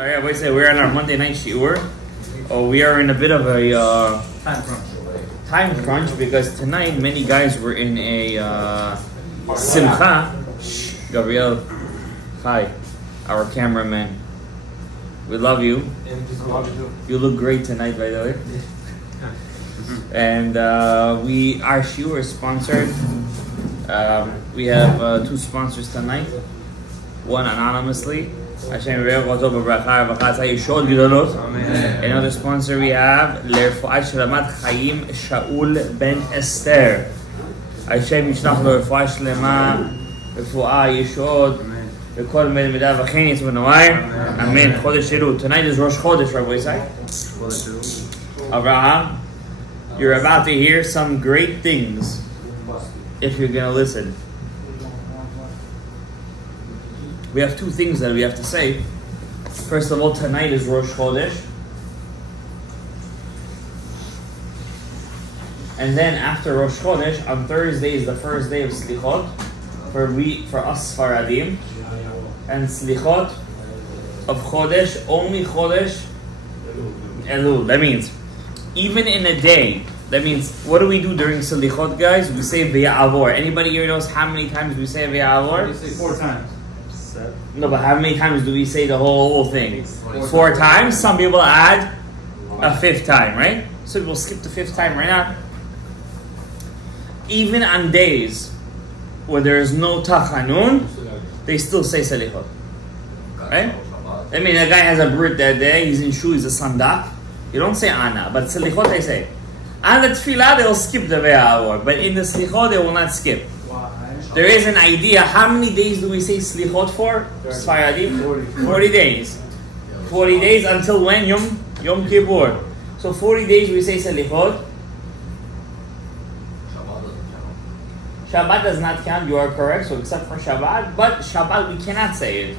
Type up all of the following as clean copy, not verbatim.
Alright, we say we're on our Monday night shiur. Oh, we are in a bit of a time crunch because tonight many guys were in a simcha. Gabriel, hi, our cameraman. We love you. You look great tonight, by the way. And our shiur is sponsored. We have two sponsors tonight. One anonymously. Another sponsor we have לרפואת שלמת חיים שאול בן אסתר. השם ישלח לו רפואה שלמה, רפואה ישועות וכל מידע וכן יצא בנוער. אמן. חודש אלול. Tonight is Rosh Chodesh, Rabbi Isai. Avraham, you're about to hear some great things if you're going to listen. We have two things that we have to say. First of all, tonight is Rosh Chodesh. And then after Rosh Chodesh, on Thursday is the first day of SLICHOT for us Sfaradim. And SLICHOT of Chodesh, only Chodesh Elul. That means, even in a day, that means, what do we do during SLICHOT, guys? We say V'ya'avor. Anybody here knows how many times we say V'ya'avor? We say 4 times. No, but how many times do we say the whole thing? 4 times. Some people add a 5th time, right? So we'll skip the 5th time right now. Even on days where there is no tachanun, they still say selichot, right? I mean, a guy has a brit that day. He's in shul. He's a sandak. You don't say ana, but selichot they say. On the tefillah they'll skip the ve'avor, but in the slichot they will not skip. There is an idea. How many days do we say slichot for? Sfaradim? 40 days. 40 days until when? Yom Kippur. So 40 days we say slichot. Shabbat does not count. You are correct. So except for Shabbat, but Shabbat we cannot say it,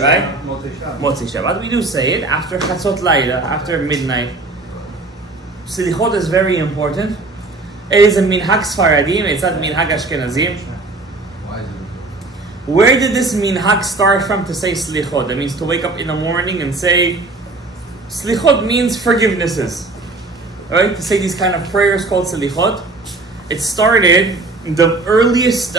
right? Motzei Shabbat we do say it after Chatzot Laila, after midnight. Slichot is very important. It is a minhag Sfaradim. It's not minhag Ashkenazim. Where did this minhag start from to say slichot? That means to wake up in the morning and say slichot means forgivenesses, right? To say these kind of prayers called slichot. It started, the earliest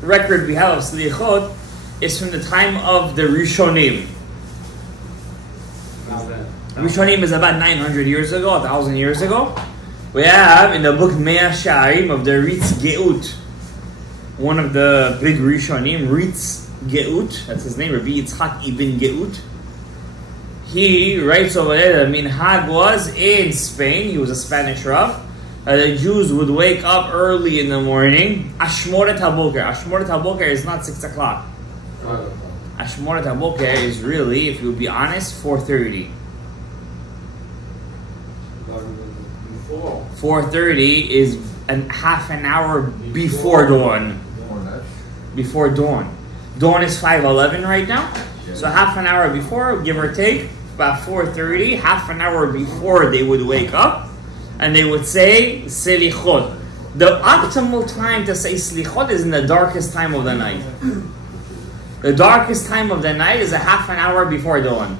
record we have of slichot is from the time of the Rishonim. Rishonim is about 900 years ago, 1,000 years ago. We have in the book Mea Sha'arim of the Ritz Geut, one of the big Rishonim, Ritz Geut, that's his name, Rabbi Yitzchak ibn Geut. He writes over there that minhag was in Spain, he was a Spanish Rav, the Jews would wake up early in the morning, Ashmoret HaBoker. Ashmoret HaBoker is not 6 o'clock. Ashmoret HaBoker is really, if you would be honest, 4:30. 4:30 is half an hour before dawn. Before dawn. Dawn is 5:11 right now. So half an hour before, give or take, about 4:30, half an hour before they would wake up, and they would say selichot. The optimal time to say selichot is in the darkest time of the night. The darkest time of the night is a half an hour before dawn.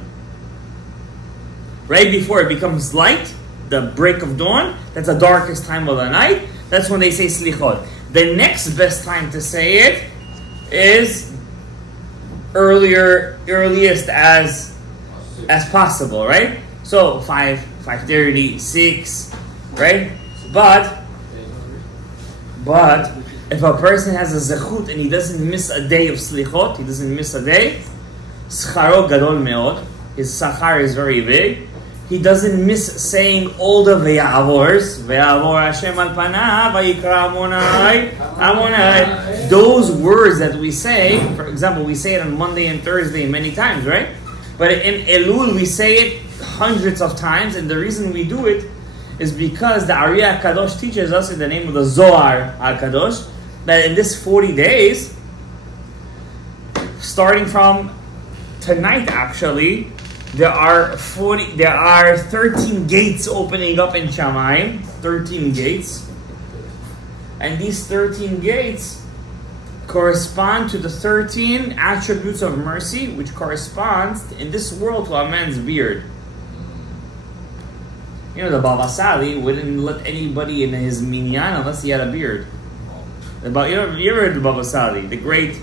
Right before it becomes light, the break of dawn, that's the darkest time of the night. That's when they say slichot. The next best time to say it is earliest as possible, right? So 5:30, 6, right? But if a person has a zechut and he doesn't miss a day of slichot, he doesn't miss a day, scharo gadol meod, his sachar is very big. He doesn't miss saying all the ve'avors. Ve'avor Hashem al panav vayikra Amonai. Those words that we say, for example, we say it on Monday and Thursday many times, right? But in Elul we say it hundreds of times, and the reason we do it is because the Ari HaKadosh teaches us in the name of the Zohar HaKadosh that in this 40 days, starting from tonight actually, there are 13 gates opening up in Shamayim, 13 gates. And these 13 gates correspond to the 13 attributes of mercy, which corresponds in this world to a man's beard. You know, the Baba Sali wouldn't let anybody in his minyan unless he had a beard. You ever heard of Baba Sali, the great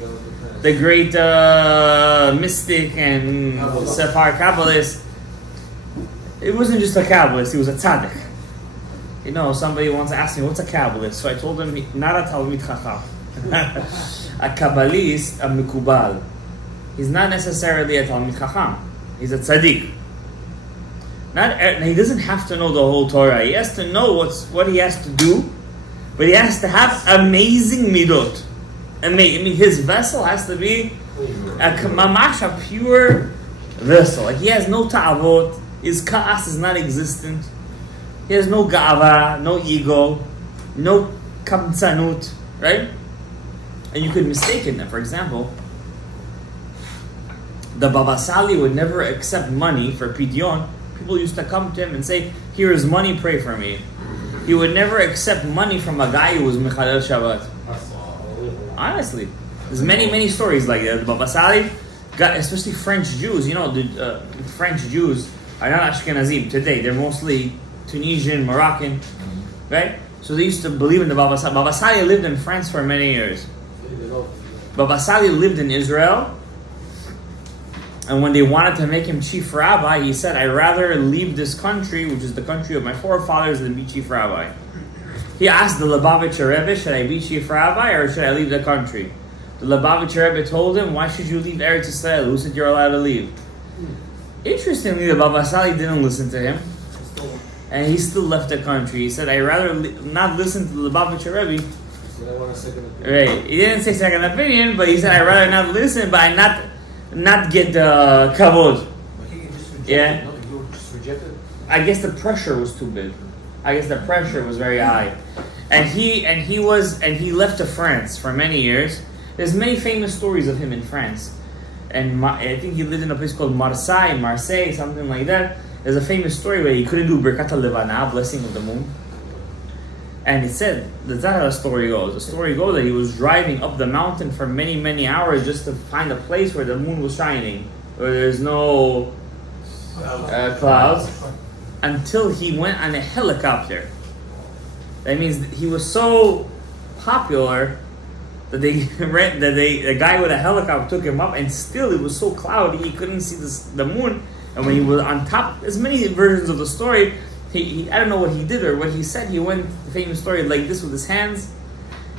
mystic and Sephar Kabbalist? It wasn't just a Kabbalist; he was a tzaddik. You know, somebody once asked me, "What's a Kabbalist?" So I told him, "Not a Talmid Chacham, a Kabbalist, a Mikubal. He's not necessarily a Talmid Chacham. He's a tzaddik. He doesn't have to know the whole Torah. He has to know what he has to do, but he has to have amazing midot. His vessel has to be a pure vessel. Like he has no ta'avot. His ka'as is not existent. He has no ga'ava, no ego, no kamtzanut, right? And you could mistake it. For example, the Baba Sali would never accept money for pidyon. People used to come to him and say, "Here is money, pray for me." He would never accept money from a guy who was Mechalel Shabbat. Honestly, there's many stories like that. The Baba Sali got, especially French Jews. You know, the French Jews are not Ashkenazim today. They're mostly Tunisian, Moroccan, right? So they used to believe in the Baba Sali. Baba Sali lived in France for many years. Baba Sali lived in Israel. And when they wanted to make him chief rabbi, he said, "I'd rather leave this country, which is the country of my forefathers, than be chief rabbi." He asked the Lubavitcher Rebbe, "Should I be chief rabbi or should I leave the country?" The Lubavitcher Rebbe told him, "Why should you leave Eretz Yisrael? Who said you're allowed to leave?" Interestingly, the Baba Sali didn't listen to him, and he still left the country. He said, "I'd rather not listen to the Lubavitcher Rebbe." Right? He didn't say second opinion, but he said, "I'd rather not listen, but I not get the kavod." But he can just reject Yeah. it. No, you just reject it. I guess the pressure was too big. I guess the pressure was very high, and he left to France for many years. There's many famous stories of him in France, and I think he lived in a place called Marseille, something like that. There's a famous story where he couldn't do Birkat Levana, blessing of the moon. And it said, that's not how the story goes. The story goes that he was driving up the mountain for many hours just to find a place where the moon was shining, where there's no clouds, until he went on a helicopter. That means he was so popular that the guy with a helicopter took him up, and still it was so cloudy he couldn't see the moon. And when he was on top, there's many versions of the story. He I don't know what he did or what he said. He went the famous story like this with his hands,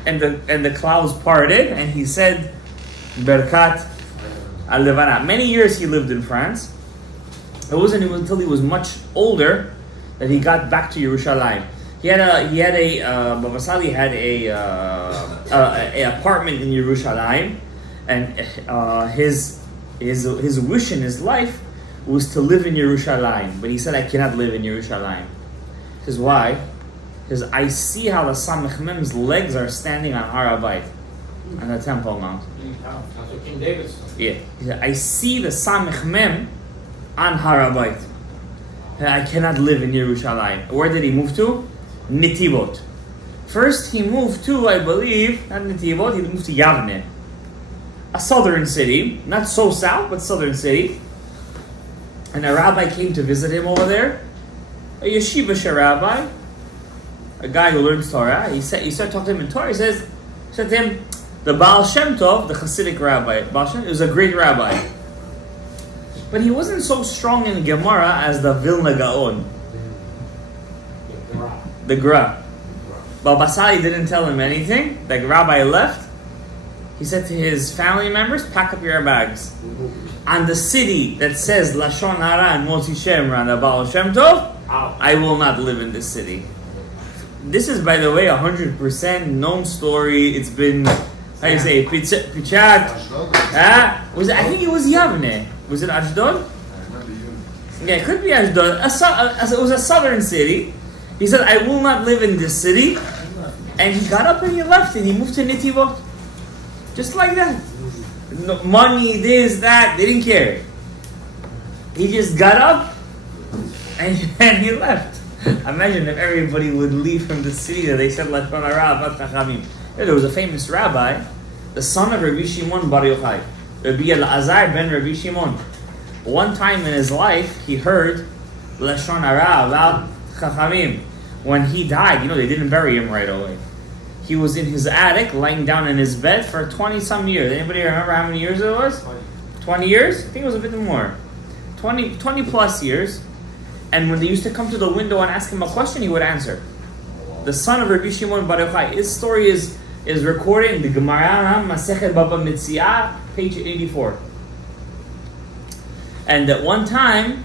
and the clouds parted, and he said, "Berkat al Levana." Many years he lived in France. It wasn't even until he was much older that he got back to Yerushalayim. Baba Sali had a apartment in Yerushalayim, and his wish in his life was to live in Yerushalayim, but he said, "I cannot live in Yerushalayim." He says, "Why?" He says, "I see how the Samech Mem's legs are standing on Har HaBayit, on the Temple Mount." That's what King David said. Yeah, he said, "I see the Samech Mem on Har HaBayit. I cannot live in Yerushalayim." Where did he move to? Netivot. First, he moved to, I believe, not Netivot, he moved to Yavne, a southern city, not so south, but southern city. And a rabbi came to visit him over there, a yeshiva rabbi, a guy who learns Torah. He started talking to him in Torah. He said to him, the Baal Shem Tov, the Hasidic rabbi, Baal Shem, was a great rabbi, but he wasn't so strong in Gemara as the Vilna Gaon, the Gra. Baba Sali didn't tell him anything. The rabbi left. He said to his family members, "Pack up your bags. On the city that says Lashon Hara and Motzi Shemra and the Baal Shem Tov, I will not live in this city." This is, by the way, 100% known story. It's been, how do you say, Pichat. I think it was Yavne. Was it Ashdod? Yeah, it could be Ashdod. It was a southern city. He said, "I will not live in this city." And he got up and he left and he moved to Netivot. Just like that. No, money, this, that, they didn't care. He just got up and he left. Imagine if everybody would leave from the city that they said Lashon Hara, not Chachamim. There was a famous rabbi the son of Rabbi Shimon Bar Yochai, Rabbi Elazar ben Rabbi Shimon. One time in his life, he heard Lashon Hara about Chachamim. When he died, they didn't bury him right away. He was in his attic, lying down in his bed for 20-some years. Anybody remember how many years it was? 20 years? I think it was a bit more. 20 plus years. And when they used to come to the window and ask him a question, he would answer. The son of Rabbi Shimon Bar Yochai. His story is recorded in the Gemara, Masechet Baba Metzia, page 84. And at one time,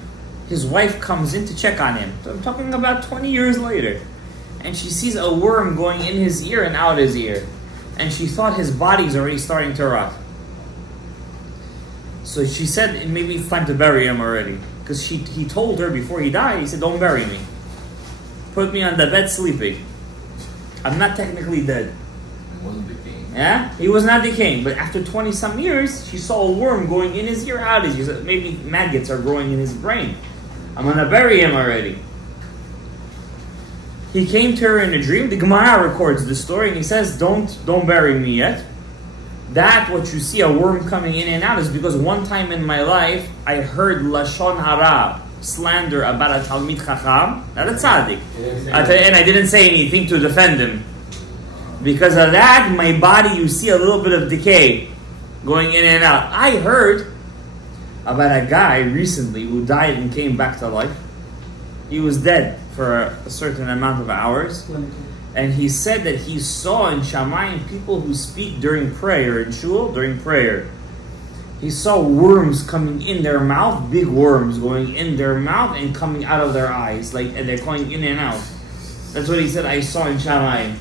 his wife comes in to check on him. So I'm talking about 20 years later. And she sees a worm going in his ear and out his ear. And she thought his body's already starting to rot. So she said, maybe it's time to bury him already. Because he told her before he died, he said, don't bury me. Put me on the bed sleeping. I'm not technically dead. He wasn't decaying. Yeah? He was not decaying. But after 20-some years, she saw a worm going in his ear, out his ear. So maybe maggots are growing in his brain. I'm going to bury him already. He came to her in a dream. The Gemara records the story, and he says, don't bury me yet. That, what you see, a worm coming in and out, is because one time in my life, I heard Lashon Hara, slander about a Talmid Chacham, not a Tzaddik. And I didn't say anything to defend him. Because of that, my body, you see a little bit of decay going in and out. I heard about a guy recently who died and came back to life. He was dead for a certain amount of hours. And he said that he saw in Shamayim people who speak during prayer, in Shul, during prayer. He saw worms coming in their mouth, big worms going in their mouth and coming out of their eyes, and they're going in and out. That's what he said I saw in Shamayim.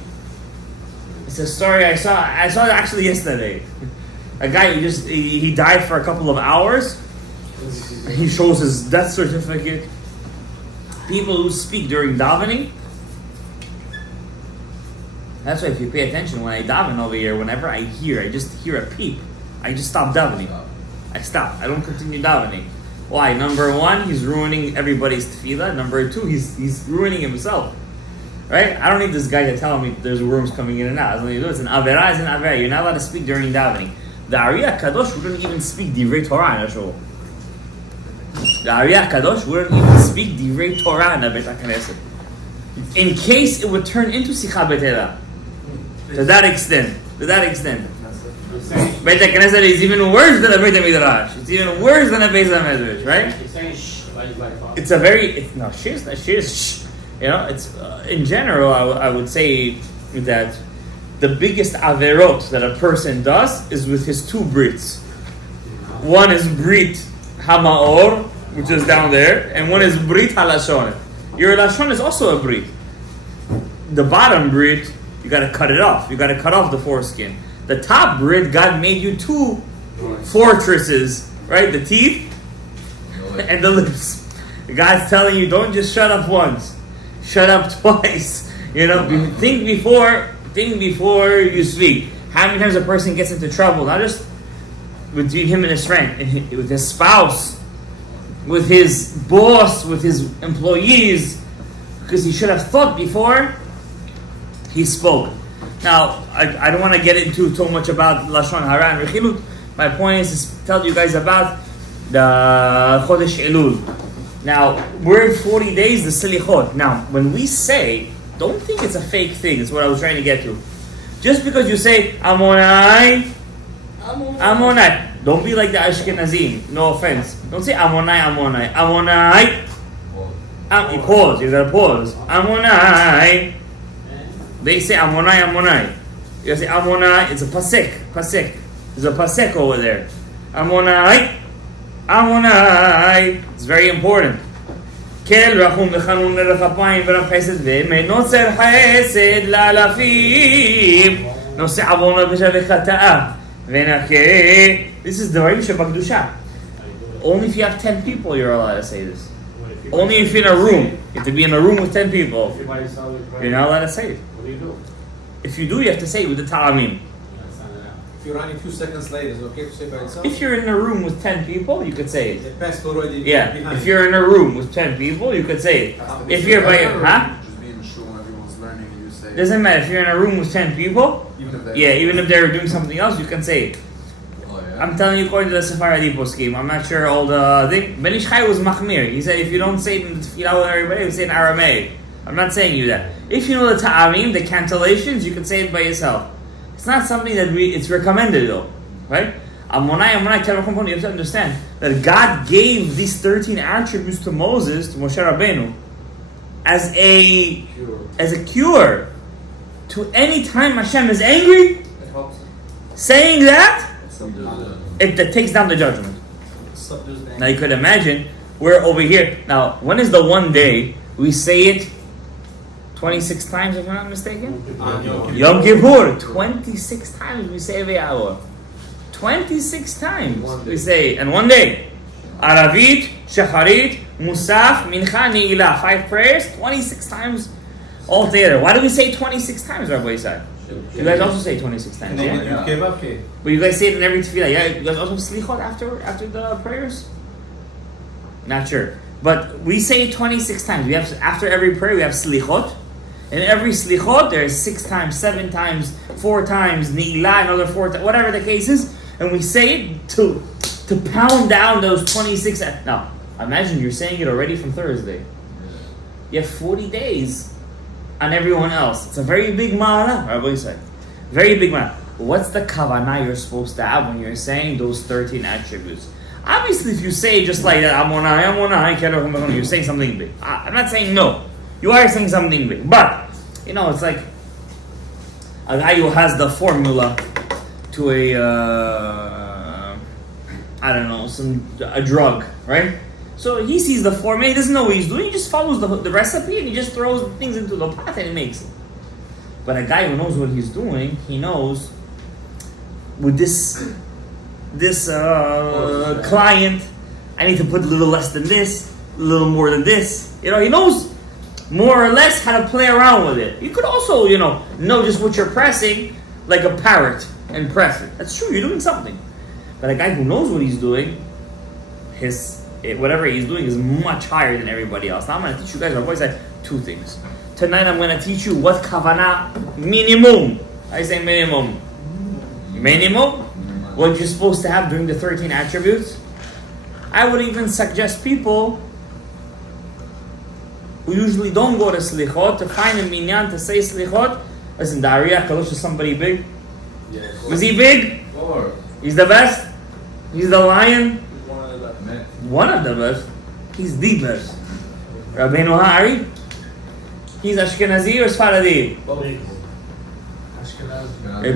It's a story I saw it actually yesterday. A guy, he died for a couple of hours. He shows his death certificate. People who speak during davening. That's why if you pay attention, when I daven over here, whenever I just hear a peep, I just stop davening. I stop. I don't continue davening. Why? Number one, he's ruining everybody's tefillah. Number two, he's ruining himself. Right? I don't need this guy to tell me there's worms coming in and out. As long as you do, it's an avera, it's an avera. You're not allowed to speak during davening. The Ariyah Kadosh wouldn't even speak divrei Torah in a shul. The Ariyah Kadosh wouldn't even speak divrei Torah in a Beit HaKnesset. In case it would turn into Sikha B'Tela. To that extent. Beit HaKnesset is even worse than a Beit HaMidrash. It's even worse than a Beit HaMidrash, right? It's a very... Shh. It's in general, I would say that the biggest averot that a person does is with his two brits. One is Brit Hamaor, which is down there, and one is Brit HaLashon. Your Lashon is also a Brit. The bottom Brit, you got to cut it off. You got to cut off the foreskin. The top Brit, God made you two fortresses, right? The teeth and the lips. God's telling you, don't just shut up once. Shut up twice. Think before you speak. How many times a person gets into trouble, not just between him and his friend, with his spouse, with his boss, with his employees, because he should have thought before he spoke. Now, I don't want to get into too much about Lashon Hara and Rechilut. My point is to tell you guys about the Chodesh Elul. Now, we're in 40 days, the SLICHOT. Now, when we say, don't think it's a fake thing. That's what I was trying to get to. Just because you say, Ammonai, don't be like the Ashkenazim. No offense. Don't say Ammonai. You pause. You gotta pause. Ammonai. They say Ammonai. You gotta say Ammonai. It's a pasek. There's a pasek over there. Ammonai. It's very important. Kel rachum v'chanun l'rachapayim v'rav chesed v'menotzer chesed la'alafim noseh avona b'shaveh chata'a v'nakeh. This is the Rebbe Shebakdusha. Only if you have 10 people you're allowed to say this. Only if you're in a room. You have to be in a room with 10 people. You're not allowed to say it. What do you do? If you do, you have to say it with the ta'amim. If you're running 2 seconds later, is it okay to say by itself? If you're in a room with 10 people, you could say it. The past already Yeah, if you're in a room with 10 people, you could say it. If you're by... Just be in a shul and everyone's learning and you say Doesn't matter if you're in a room with 10 people. Even if they're doing something else, you can say it. Oh, yeah. I'm telling you according to the Sephardi scheme. I'm not sure all the thing. Ben Ish Chai was machmir. He said if you don't say it in the tefillah with everybody, you say it in Aramaic. I'm not saying you that. If you know the ta'amim, the cancellations, you can say it by yourself. It's not something that it's recommended though, right? Amonai, you have to understand that God gave these 13 attributes to Moses, to Moshe Rabbeinu, as a cure to any time Hashem is angry. It helps. Saying that, It it takes down the judgment. Subdues the Now you could imagine we're over here. Now, when is the one day we say it 26 times, if I'm not mistaken? Yom Kippur. 26 times we say every hour. 26 times we say, and one day. Aravit, Shacharit, Musaf, Mincha, Ne'ilah. 5 prayers, 26 times altogether. Why do we say 26 times, Rabbi Isai? You guys also say 26 times, yeah? But you guys say it in every tefillah, yeah? You guys also have SLICHOT after the prayers? Not sure. But we say it 26 times. We have, after every prayer, we have SLICHOT. In every SLICHOT, there is 6 times, 7 times, 4 times, Ne'ilah, another 4 times, whatever the case is. And we say it to pound down those 26. Now, imagine you're saying it already from Thursday. You have 40 days on everyone else. It's a very big ma'ala, Rabbi said. Very big ma'ala. What's the kavanah you're supposed to have when you're saying those 13 attributes? Obviously, if you say just like that, you're saying something big. I'm not saying no. You are saying something big. But, it's like a guy who has the formula to a drug, right? So he sees the formula, he doesn't know what he's doing, he just follows the recipe and he just throws the things into the pot and he makes it. But a guy who knows what he's doing, he knows with this client, I need to put a little less than this, a little more than this. He knows more or less how to play around with it. You could also, know just what you're pressing, like a parrot, and press it. That's true, you're doing something. But a guy who knows what he's doing, whatever he's doing is much higher than everybody else. Now I'm going to teach you guys, I've always said 2 things. Tonight I'm going to teach you what kavanah minimum. I say minimum. Minimum? What you're supposed to have during the 13 attributes. I would even suggest people who usually don't go to SLICHOT to find a minyan to say SLICHOT. Listen, the Ariya Kadosh is somebody big. Yes. Was he big? Or He's the best? He's the lion? one of the One of the best. He's the best. Rabbeinu Ha'ari? He's Ashkenazi or Sfaradi? Rabbi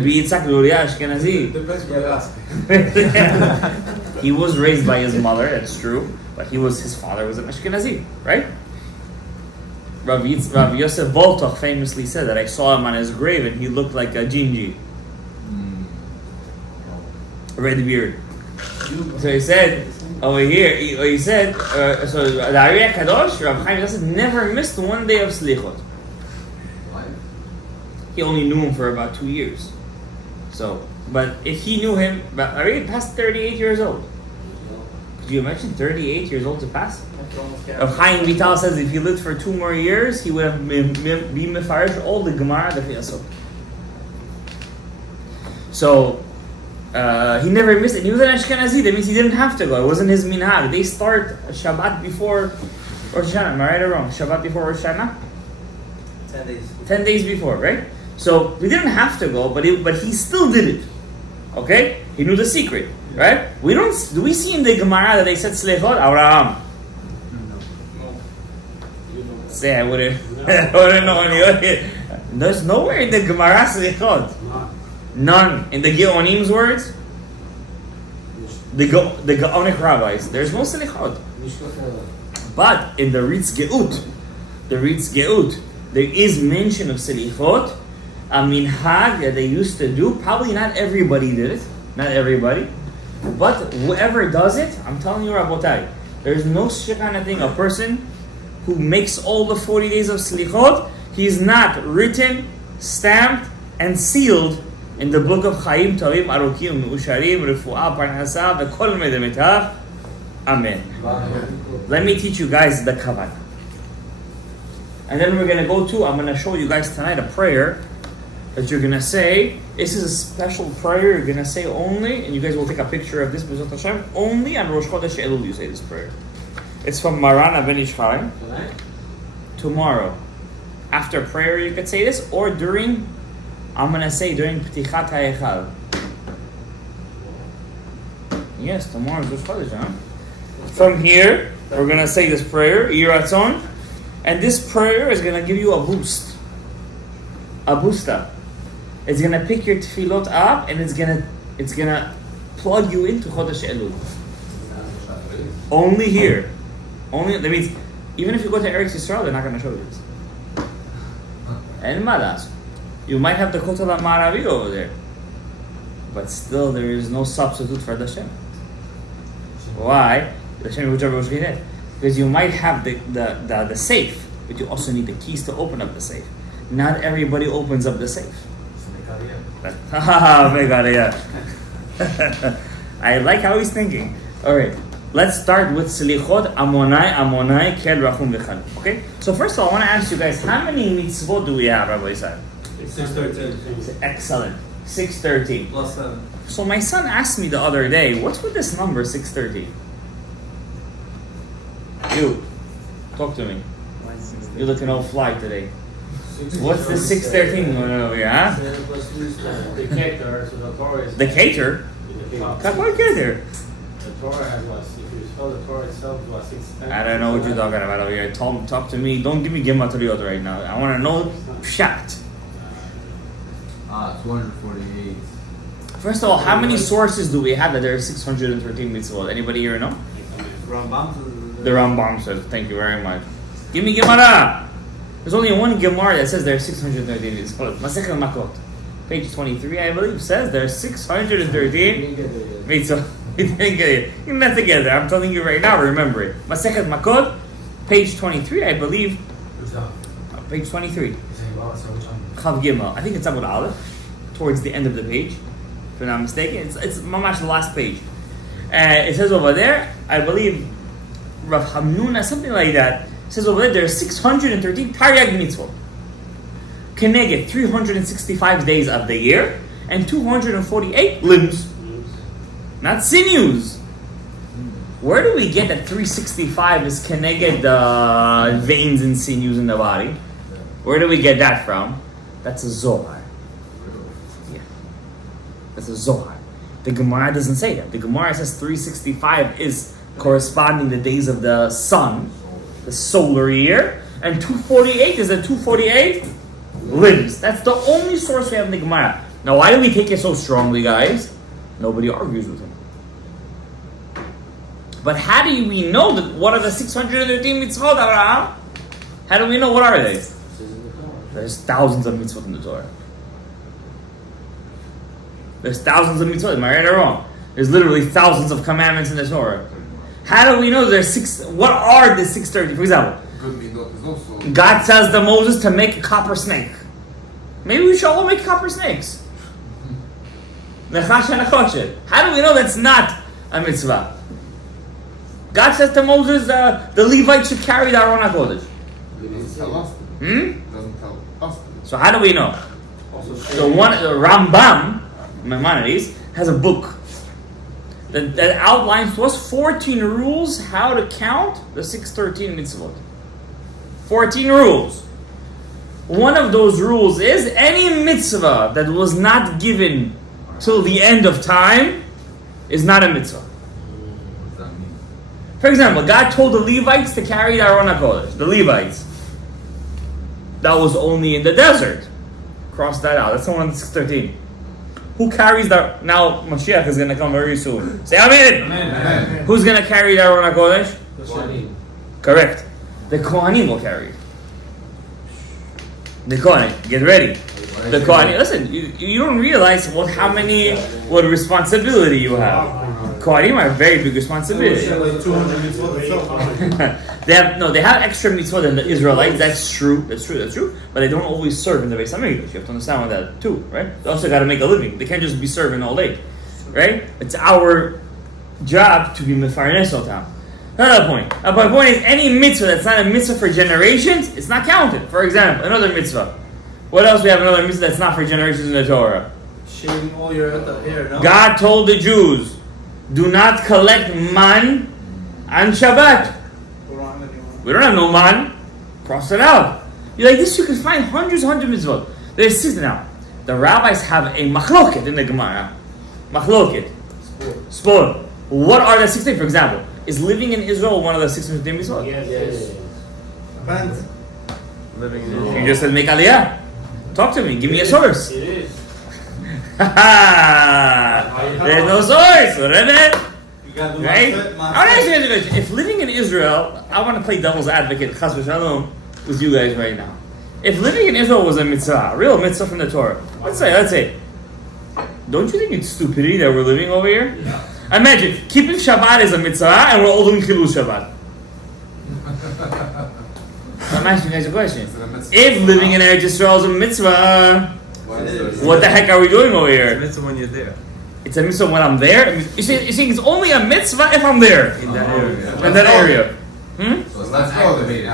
Yitzhak Luria Ashkenazi. Depends what you ask. He was raised by his mother, that's true. But his father was an Ashkenazi, right? Rav Yosef Voltoch famously said that I saw him on his grave and he looked like a Jinji. Red beard. So he said, over here, he said, so the Ariya Kadosh, Rav Chaim Yosef never missed one day of SLICHOT. He only knew him for about 2 years. So, but if he knew him, but Ariya passed 38 years old. Could you imagine 38 years old to pass? Rav Chaim Vital says if he lived for 2 more years, he would have been mefarish all the Gemara that he has. So, he never missed it. He was an Ashkenazi. That means he didn't have to go. It wasn't his minhag. They start Shabbat before Rosh Hashanah. Am I right or wrong? Shabbat before Rosh Hashanah? 10 days. 10 days before, right? So he didn't have to go, but he still did it. Okay? He knew the secret, right? Do we see in the Gemara that they said SLICHOT? Avraham. Say I wouldn't know any. There's nowhere in the Gemara SLICHOT. None. In the Geonim's words, the Gaonic rabbis, there's no SLICHOT. But in the Ritz Geut, there is mention of SLICHOT, a minhag that they used to do. Probably not everybody did it. Not everybody. But whoever does it, I'm telling you, Rabotai, there's no shikana thing. A person who makes all the 40 days of SLICHOT, he's not written, stamped, and sealed in the book of Chaim Tovim Arukim Meusharim Refuah Parnasa V'Kol Medemetav. Amen. Let me teach you guys the kavanah. And then we're gonna go to, I'm gonna show you guys tonight a prayer that you're gonna say. This is a special prayer you're gonna say only, and you guys will take a picture of this, B'ezrat Hashem, only on Rosh Chodesh Elul you say this prayer. It's from Maran Ben Ish Chai. Tomorrow. After prayer you could say this, or during, I'm gonna say during P'tichat HaEchal. Yes, tomorrow is Rosh Chodesh, huh? From here, we're gonna say this prayer, Yiratzon, and this prayer is gonna give you a boost. A booster. It's gonna pick your tefillot up and it's gonna plug you into Chodesh Elul. Only here. Only that means even if you go to Eretz Yisrael, they're not gonna show you this. And malas. You might have the Kotel HaMaravi over there. But still there is no substitute for the Shem. Why? Because you might have the safe, but you also need the keys to open up the safe. Not everybody opens up the safe. I like how he's thinking. Alright, let's start with SLICHOT, Amonai, Kel, Rachum, V'chan. Okay? So first of all, I want to ask you guys, how many mitzvot do we have, Rabbi Yisrael? 613. Excellent. 613. Plus 7. So my son asked me the other day, what's with this number 613? You, talk to me. You're looking all fly today. What's the 613 going on over here, huh? The cater, so the Torah is... The cater? What cater? The Torah has what? If you spell the Torah itself, what, 6 times? I don't know what you're talking about over here. Talk to me. Don't give me Gematriot right now. I want to know Pshat. 248. First of all, how many sources do we have that there are 613 mitzvot? Anybody here know? Rambam. The Rambam says, thank you very much. Give me Gemara. There's only one Gemara that says there are 613 mitzvot. Masechet Makot. Page 23, I believe, says there are 613 mitzvot. You didn't get it. You're not together. I'm telling you right now, remember it. Masechet Makot, page 23, I believe. Page 23. Chav Gimel. I think it's Amud Aleph, towards the end of the page, if I'm not mistaken. It's mamash the last page. It says over there, I believe, Rav Hamnuna, something like that. It says over there are 613 Taryag mitzvot. Keneged 365 days of the year and 248 limbs. Not sinews. Where do we get that 365 is Keneged the veins and sinews in the body? Where do we get that from? That's a Zohar. Yeah. That's a Zohar. The Gemara doesn't say that. The Gemara says 365 is corresponding the days of the sun, the solar year, and 248 is the 248 limbs. That's the only source we have in the Gemara. Now, why do we take it so strongly, guys? Nobody argues with him. But how do we know that what are the 613 mitzvot, Abraham? How do we know what are they? There's thousands of mitzvot in the Torah. There's thousands of mitzvot. Am I right or wrong? There's literally thousands of commandments in the Torah. How do we know there's six? What are the 630? For example, God tells to Moses to make a copper snake. Maybe we should all make copper snakes. Nechash and nechoshet. How do we know that's not a mitzvah? God says to Moses, the Levites should carry the Aron HaKodesh. Doesn't tell us. So how do we know? So one, Rambam, Maimonides, has a book that outlines to us 14 rules how to count the 613 mitzvot. 14 rules. One of those rules is any mitzvah that was not given till the end of time is not a mitzvah. What does that mean? For example, God told the Levites to carry the Aron HaKodesh. The Levites. That was only in the desert. Cross that out. That's the one that's 613. Who carries the... Now, Mashiach is going to come very soon. Say Amen. Amen. Who's going to carry the Aron HaKodesh? Kohanim. Correct. The Kohanim will carry it. The Kohanim. Get ready. The Kohanim. Listen, you don't realize what responsibility you have. Kohanim are a very big responsibility. Like 200 mitzvot. They have extra mitzvot than the Israelites. That's true. But they don't always serve in the Beis Hamikdash. You have to understand that too, right? They also got to make a living. They can't just be serving all day, right? It's our job to be mefarnes otam. Another point. My point is, any mitzvah that's not a mitzvah for generations, it's not counted. For example, another mitzvah. What else we have another mitzvah that's not for generations in the Torah? Shaving all your hair, no? God told the Jews, do not collect man on Shabbat. We don't have no man. Cross it out. You like this, you can find hundreds of mitzvot. There's 60 now. The rabbis have a machloket in the Gemara. Machloket. Spor. What are the 60? For example, is living in Israel one of the 650 mitzvot? Yes. Depends. Living in You just said make aliyah. Talk to me. Give me a source. It is. There's no source. Rebbe. You gotta do Right? matzah, I want to ask you matzah. guys a question. If living in Israel, I want to play devil's advocate, Chas v'shalom, with you guys right now. If living in Israel was a mitzvah, a real mitzvah from the Torah, let's say, don't you think it's stupidity that we're living over here? Yeah. Imagine, keeping Shabbat is a mitzvah and we're all doing Chilul Shabbat. I'm asking you guys a question. If living in Eretz Yisrael is a mitzvah, what the heck are we doing over here? It's when you're there. It's a mitzvah when I'm there? You saying it's only a mitzvah if I'm there? In that area. In that area. So it's not activated. It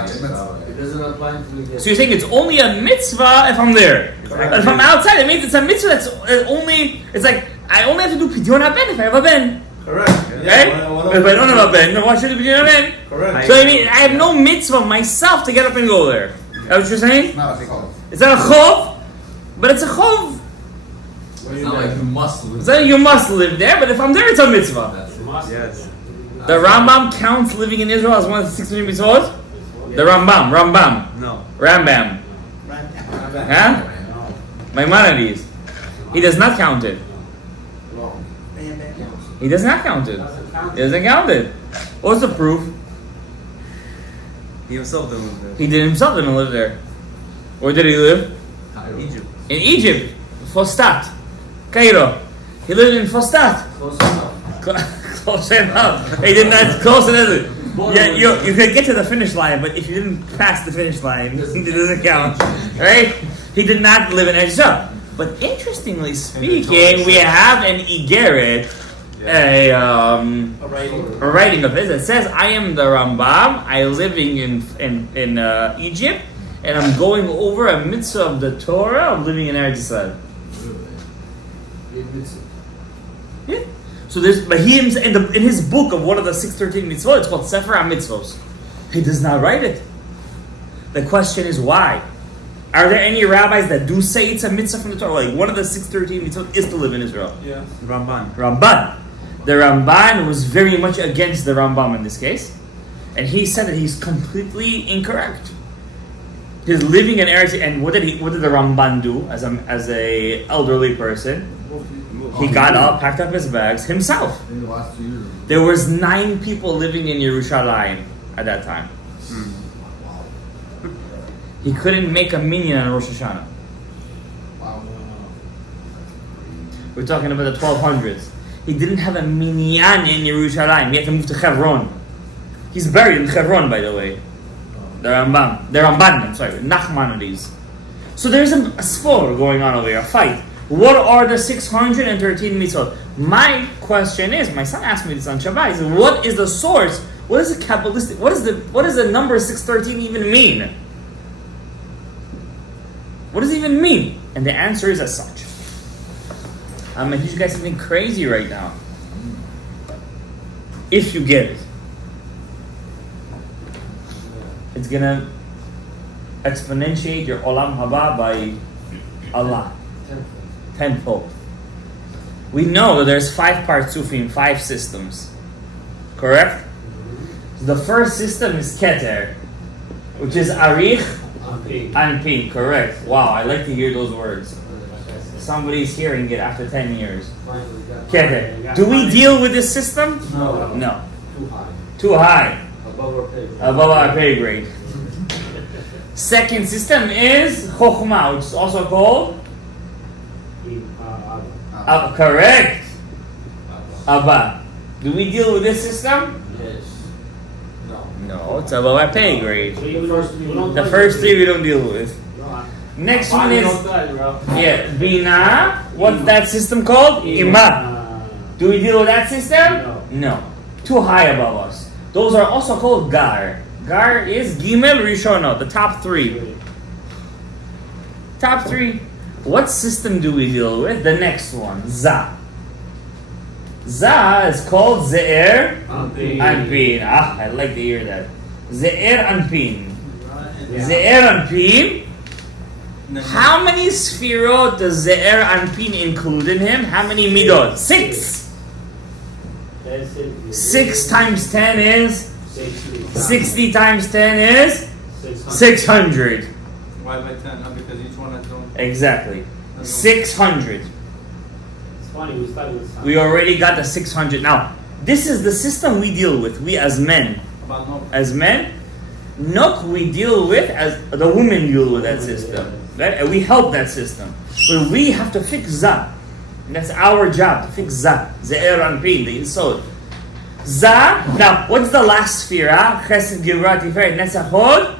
doesn't apply to the So you're saying it's only a mitzvah if I'm there. But if I'm outside, it means it's a mitzvah that's only, it's like, I only have to do pidyon haben if I have a ben. Correct. Right? If I don't have a ben, then why should I do pidyon haben? Correct. So I mean, I have no mitzvah myself to get up and go there. That's what you're saying? It's not a chov. It's not a chov, but it's a chov. It's not like you must live. It's not like you must live there, but if I'm there, it's a mitzvah. That's it. Yes. The Rambam counts living in Israel as one of the 600 mitzvot? The Rambam. No. Rambam. Huh? Maimonides. He does not count it. He does not count it. He doesn't count it. What's the proof? He himself didn't live He did himself didn't live there. Where did he live? there. Egypt. In Egypt. Fostat. Cairo. He lived in Fostat. Close enough. Close enough. He did not close enough. Yeah, you could get to the finish line, but if you didn't pass the finish line, it doesn't count. Right? He did not live in Egypt. But interestingly speaking, we have an Igeret, a writing of his that says, I am the Rambam, I'm living in Egypt, and I'm going over a mitzvah of the Torah of living in Eretz Yisrael. Yeah. So there's, but he in his book of one of the 613 mitzvot, it's called Sefer HaMitzvos. He does not write it. The question is why? Are there any rabbis that do say it's a mitzvah from the Torah? Like one of the 613 mitzvot is to live in Israel. Yeah. Ramban. Ramban. The Ramban was very much against the Rambam in this case, and he said that he's completely incorrect. He's living in Eretz, and what did the Ramban do as a elderly person? He got up, packed up his bags himself. In the last 2 years. There was 9 people living in Yerushalayim at that time. He couldn't make a minyan on Rosh Hashanah. Wow. We're talking about the 1200s. He didn't have a minyan in Yerushalayim. He had to move to Hebron. He's buried in Hebron, by the way. The Ramban, I'm sorry, Nachmanides. So there's a spor going on over here, a fight. What are the 613 mitzvot? My question is, my son asked me this on Shabbat. He said, what is the source? What is the Kabbalistic? What does the number 613 even mean? What does it even mean? And the answer is as such. I'm going to teach you guys something crazy right now. If you get it. It's going to exponentiate your Olam Haba by Allah. Tenfold. We know that there's 5 Partsufim, 5 systems. Correct? The first system is Keter, which is Arich Anpin. Correct. Wow, I like to hear those words. Somebody's hearing it after 10 years. Keter. Do we deal with this system? No. No. Too high. Too high. Above our pay. Above our pay grade. Second system is Chokhmah, which is also called correct. Abba. Do we deal with this system? Yes. No, it's above our pay grade. The The first 3 we don't deal with. Next one is Bina. What's that system called? Ima. Do we deal with that system? No. No. Too high above us. Those are also called gar. Gar is Gimel Rishonot, the top three. Top three. What system do we deal with? The next one, Za. Za is called Ze'er Anpin. I like to hear that. Ze'er Anpin. Ze'er Anpin. How many sfirot does Ze'er Anpin include in him? How many midot? 6. 6 times 10 is 60 times 10 is 600. Why by 10? Not because each one has its own. Exactly. 600. It's funny, we started with something. We already got the 600. Now, this is the system we deal with. We as men. About no. As men, Nok we deal with as the women deal with that system. Right? And we help that system. But we have to fix Za. And that's our job, to fix Za. Ze'er Anpin, the Yisod. Za, now, what's the last sphere? Chesed, Gevurah, Tiferet, Netzach, Hod?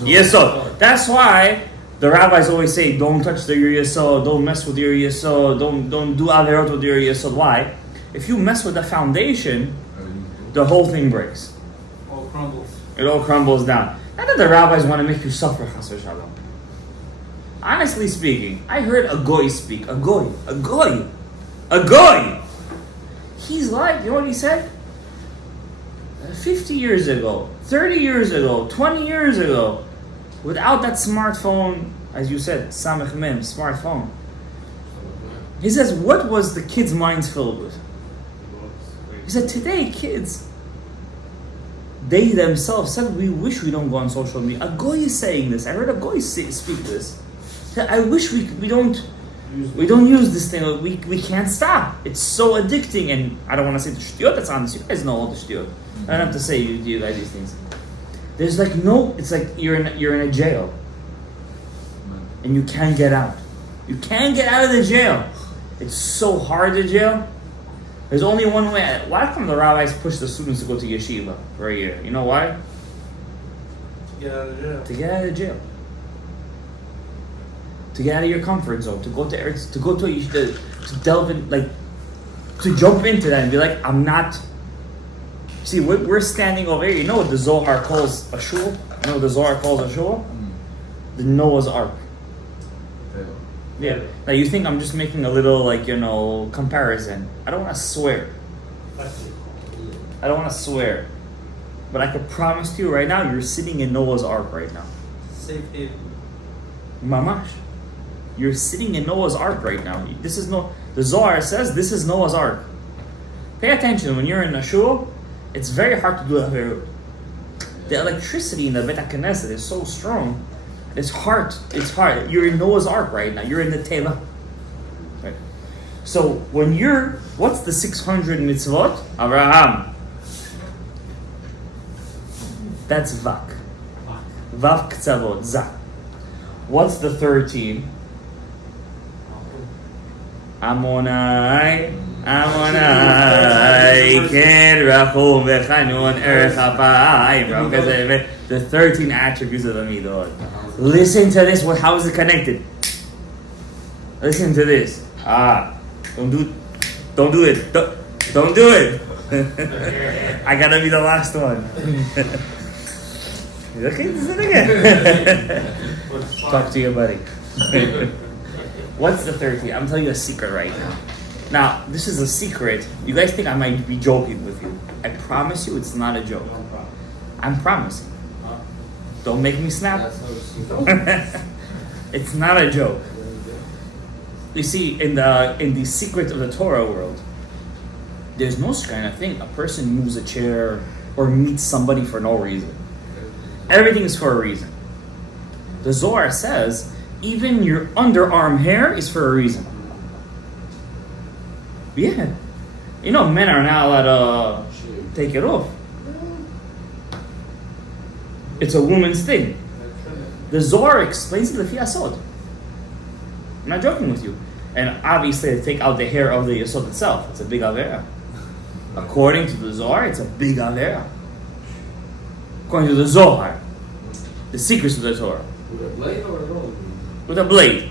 Yisod. That's why the rabbis always say, don't touch the Yisod, don't mess with your Yisod, don't do Averot with your Yisod. Why? If you mess with the foundation, the whole thing breaks. All crumbles. It all crumbles down. Not that the rabbis want to make you suffer, Chas v'Shalom. Honestly speaking, I heard a goy speak. A goy. He's like, you know what he said? 50 years ago, 30 years ago, 20 years ago, without that smartphone, as you said, Samech Mem, smartphone. He says, what was the kids' minds filled with? He said, today kids, they themselves said, we wish we don't go on social media. A goy is saying this. I heard a goy speak this. I wish we don't use this thing. We can't stop. It's so addicting. And I don't want to say the shtiyot that's on this. You guys know all the shtiyot. I don't have to say you guys these things. There's like no. It's like you're in a jail, and you can't get out. You can't get out of the jail. It's so hard to jail. There's only one way. Why come the rabbis push the students to go to yeshiva for a year? You know why? To get out of jail. To get out of jail. To get out of your comfort zone. To go to Eretz. To delve in, like, to jump into that and be like, I'm not. See, we're standing over here. You know what the Zohar calls a shul? You know what the Zohar calls a shul? The Noah's Ark. Yeah. Now you think I'm just making a little, like, comparison. I don't want to swear. But I can promise to you right now, you're sitting in Noah's Ark right now. Safe haven. Mamash. You're sitting in Noah's Ark right now. The Zohar says this is Noah's Ark. Pay attention, when you're in a shul, it's very hard to do Averut. The electricity in the Bet HaKnesset is so strong. It's hard. You're in Noah's Ark right now. You're in the Teva. Right. So what's the 600 mitzvot? Abraham. That's Vak. Vav Ktsavot, Zak. What's the 13? Amonai, Ken Rachum Vechanun Erech Apayim. The 13 attributes of the Midot. Listen to this. How is it connected? Listen to this. Don't do it. Don't do it. I gotta be the last one. Okay, this is it again. Talk to your buddy. What's the 13? I'm telling you a secret right now. Now, this is a secret. You guys think I might be joking with you. I promise you it's not a joke. I'm promising. Don't make me snap. It's not a joke. You see, in the secret of the Torah world, there's no kind of thing. A person moves a chair or meets somebody for no reason. Everything is for a reason. The Zohar says, even your underarm hair is for a reason. Yeah. Men are not allowed to take it off. It's a woman's thing. The Zohar explains it, the Yasod. I'm not joking with you. And obviously, they take out the hair of the Yasod itself. It's a big Avera. According to the Zohar, it's a big Avera. According to the Zohar, the secrets of the Torah. With a blade or a roll? With a blade.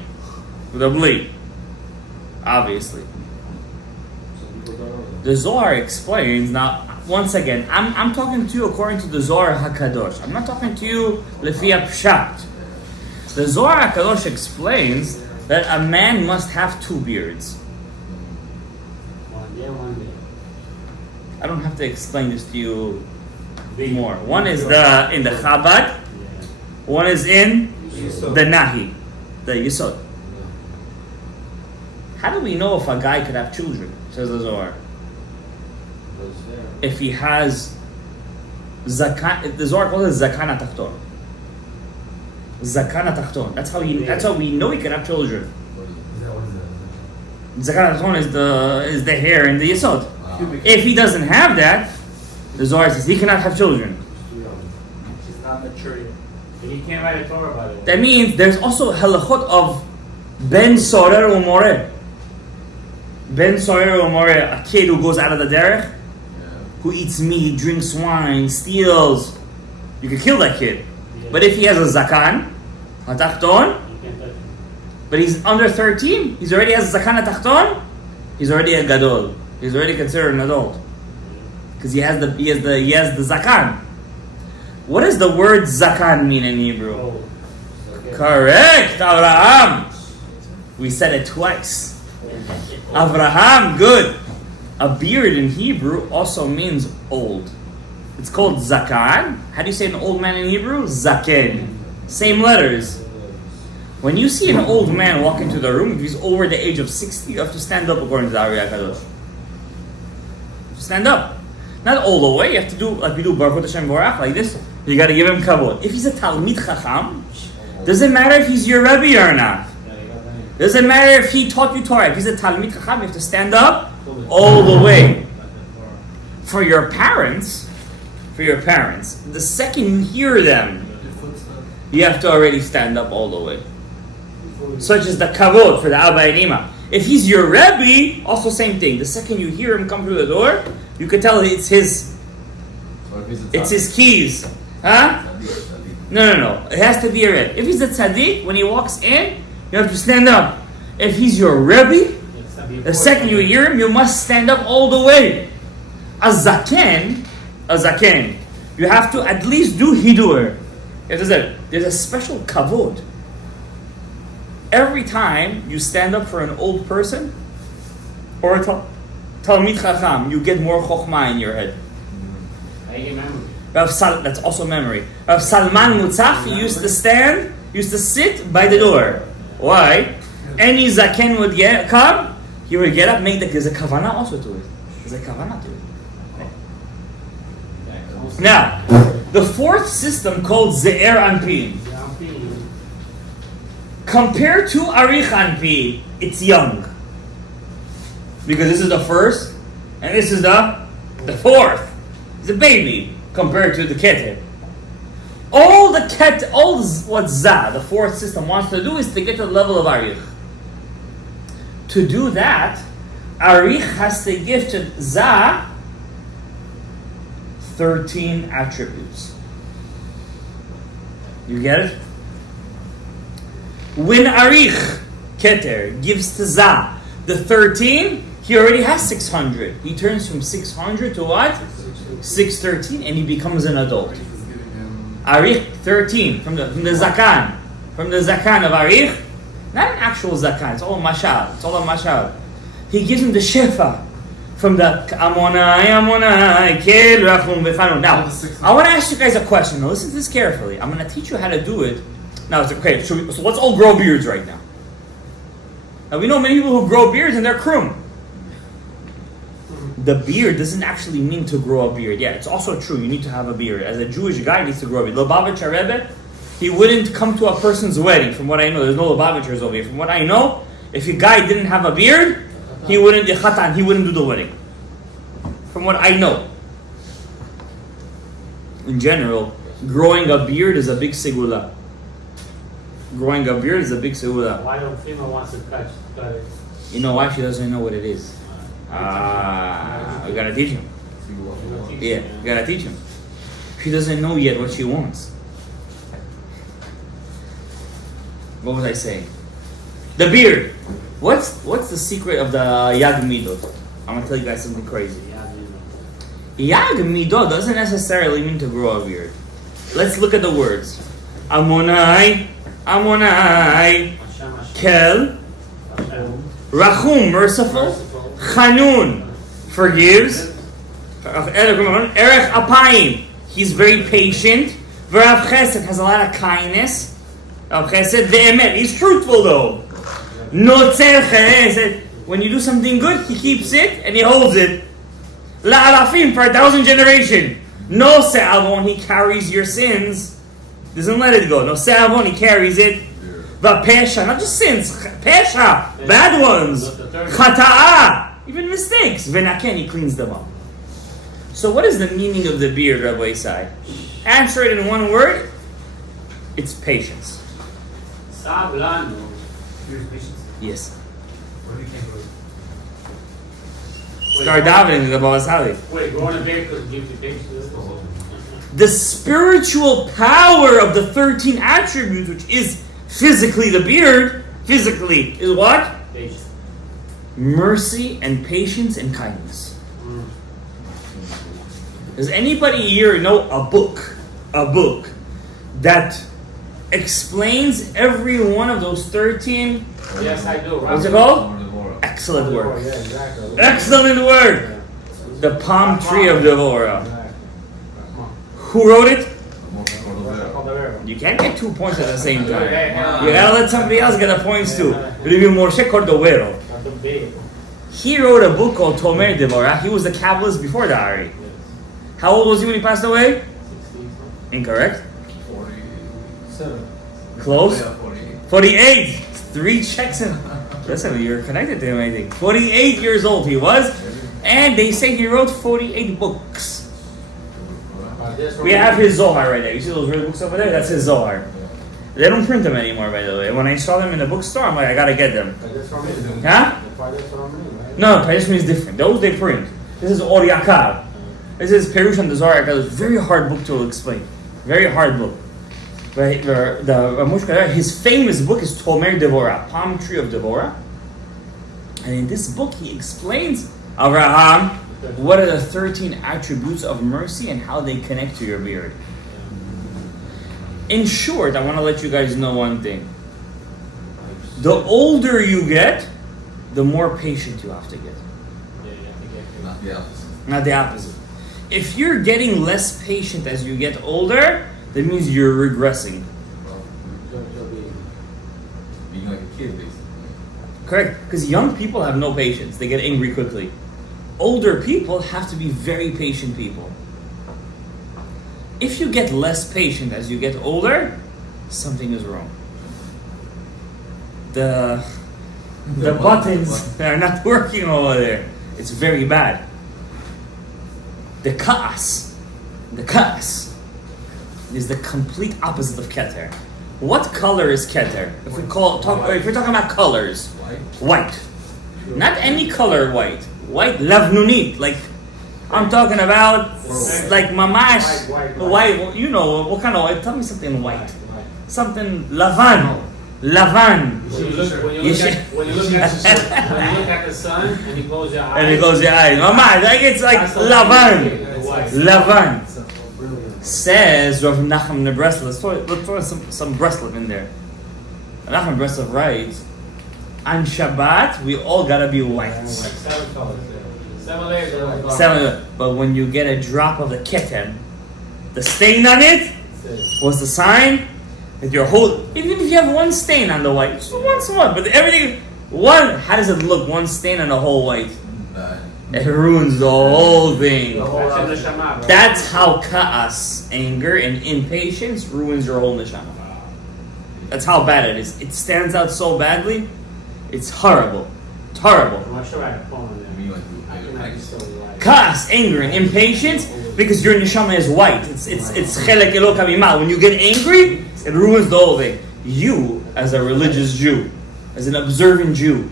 With a blade. Obviously. The Zohar explains, now, once again, I'm talking to you according to the Zohar HaKadosh. I'm not talking to you Lefi Pshat. The Zohar HaKadosh explains that a man must have 2 beards. One day. I don't have to explain this to you more. One is in the Chabad, Yeah. one is in Yisod. the Nahi, the Yisod. How do we know if a guy could have children, says the Zohar? Was there. If he has Zakan, the Zohar calls it Zakan HaTachton. Zakan HaTachton. That's how we know he can have children. What is it? Zakan HaTachton is the hair in the Yisod. Wow. If he doesn't have that, the Zohar says he cannot have children. He's not mature yet. And he can't write a Torah about it. That means there's also halachot of Ben Sorer Umore. Ben Sorer Umore, a kid who goes out of the derech, Yeah. who eats meat, drinks wine, steals. You could kill that kid. But if he has a zakan, a tachton, You can't touch him. but he's under 13, he's already has a zakan, a tachton, he's already a gadol. He's already considered an adult. Because he has the zakan. What does the word zakan mean in Hebrew? Oh. Okay. Correct, Abraham. We said it twice. Abraham, good. A beard in Hebrew also means old. It's called zakan. How do you say an old man in Hebrew? Zaken. Same letters. When you see an old man walk into the room, if he's over the age of 60, you have to stand up according to the Ari HaKadosh. Stand up. Not all the way. You have to do like we do Baruch Hashem Borach, like this. You got to give him kavod. If he's a Talmid Chacham, doesn't matter if he's your Rebbe or not. Yeah, you got that. Doesn't matter if he taught you Torah. If he's a Talmid Chacham, you have to stand up all the way. For your parents, the second you hear them, Your footsteps. you have to already stand up all the way. Such as the kavod for the Abba and Ima. If he's your Rebbe, also same thing. The second you hear him come through the door, you can tell it's his So if he's a it's his keys. Huh? tzaddik. No. It has to be a Rebbe. If he's a tzaddik, when he walks in, you have to stand up. If he's your Rebbe, the second you hear him, you must stand up all the way. A zaken, you have to at least do hidur. There's a special kavod. Every time you stand up for an old person or a Talmid Chacham, you get more chokhmah in your head. I get memory. That's also memory. Rav Salman Mutzaf used to sit by the door. Why? Any zaken would come, he would get up, there's a kavanah also to it. There's a kavanah to it. Now, the fourth system called Ze'er Anpin. Compared to Arich Anpi, it's young. Because this is the first, and this is the fourth. It's a baby compared to the Keter. All what Za, the fourth system, wants to do is to get to the level of Arich. To do that, Arich has to give to Za 13 attributes. You get it? When Arich Keter gives to Za the 13, he already has 600. He turns from 600 to what? 613, and he becomes an adult. He's giving him Arich 13 from the Zakan. From the Zakan of Arich, not an actual Zakan, it's all a mashal. He gives him the Shefa from the Amonai, Kel, Rachum, Bechanu. Now, I want to ask you guys a question. Now, listen to this carefully. I'm going to teach you how to do it. Now, it's okay. So let's all grow beards right now. Now, we know many people who grow beards and they're krum. The beard doesn't actually mean to grow a beard. Yeah, it's also true. You need to have a beard. As a Jewish guy, he needs to grow a beard. Lubavitcher Rebbe, he wouldn't come to a person's wedding. From what I know, there's no Lubavitchers over here. From what I know, if a guy didn't have a beard, he wouldn't do the wedding. From what I know. In general, growing a beard is a big segula. Growing a beard is a big segula. Why don't female wants to cut it? You know why? She doesn't know what it is. We gotta teach him. Yeah, we gotta teach him. She doesn't know yet what she wants. What was I saying? The beard. What's the secret of the Yag Midot? I'm gonna tell you guys something crazy. Yag mido doesn't necessarily mean to grow a beard. Let's look at the words. Amonai, Amonai, Kel, Rachum, merciful, Chanun, forgives, Erech Apayim, he's very patient, V'Rav Chesed has a lot of kindness, Rav Chesed Ve'emet, he's truthful though. Notzer Chesed, when you do something good, he keeps it and he holds it. La'alafim, for 1,000 generations. No se'avon, he carries your sins. Doesn't let it go. No se'avon, he carries it. Va'pesha, not just sins. Pesha, bad ones. Chata'a, even mistakes. Ve'naken, he cleans them up. So what is the meaning of the beard, Rabbi Isai? Answer it in one word. It's patience. Sablano. Yes. Where do you came from? Start davening the Baba Sali. Wait, growing a beard because it gives you patience. The spiritual power of the 13 attributes, which is physically the beard, physically is what? Patience. Mercy and patience and kindness. Does anybody here know a book that explains every one of those 13? Yes, I do. What's it called? Excellent work. Yeah, exactly. Excellent work. The palm tree of Devorah. Who wrote it? You can't get 2 points at the same time. You gotta let somebody else get the points too. Rabbi Moshe Cordovero. He wrote a book called Tomer Devorah. He was the Kabbalist before the Ari. How old was he when he passed away? Incorrect. 47. Close. Yeah, 48. 48. 3 checks in. Listen, you're connected to him, I think. 48 years old he was. And they say he wrote 48 books. We have his Zohar right there. You see those red books over there? That's his Zohar. They don't print them anymore, by the way. When I saw them in the bookstore, I'm like, I gotta get them. Huh? No, Paishmi is different. Those they print. This is Or Yakar. This is Perush and the Zohar. It's a very hard book to explain. Very hard book. But his famous book is Tomer Devorah, Palm Tree of Devorah. And in this book, he explains, Abraham, what are the 13 attributes of mercy and how they connect to your beard. In short, I want to let you guys know one thing. The older you get, the more patient you have to get. Not the opposite. Not the opposite. If you're getting less patient as you get older, that means you're regressing. Well, being like a kid, basically. Correct? Because young people have no patience. They get angry quickly. Older people have to be very patient people. If you get less patient as you get older, something is wrong. The buttons are not working over there. It's very bad. The ka'as is the complete opposite of keter. What color is keter? If we're talking about colors, white. Not any color white. White, lavnunit. Like I'm talking about, like mamash white. You know what kind of white? Tell me something white. Something lavan. When you look at the sun and you close your eyes. And it goes your eyes. Mama, like it's like lavan. Lavan. Says Rav Nachman the Breslov. Let's throw some Breslov in there. Nachman Breslov writes, on Shabbat we all gotta be white. 7 colors. 7 layers of 7. But when you get a drop of the keten, the stain on it was the sign that your whole. Even if you have one stain on the white, just one small, but everything. One. How does it look? One stain on the whole white. It ruins the whole thing. That's how ka'as, anger, and impatience ruins your whole neshama. That's how bad it is. It stands out so badly. It's horrible. It's horrible. I'm not sure I have a phone on there. Ka'as, anger, and impatience, because your neshama is white. It's chelek eloka mimah. When you get angry, it ruins the whole thing. You, as a religious Jew, as an observant Jew,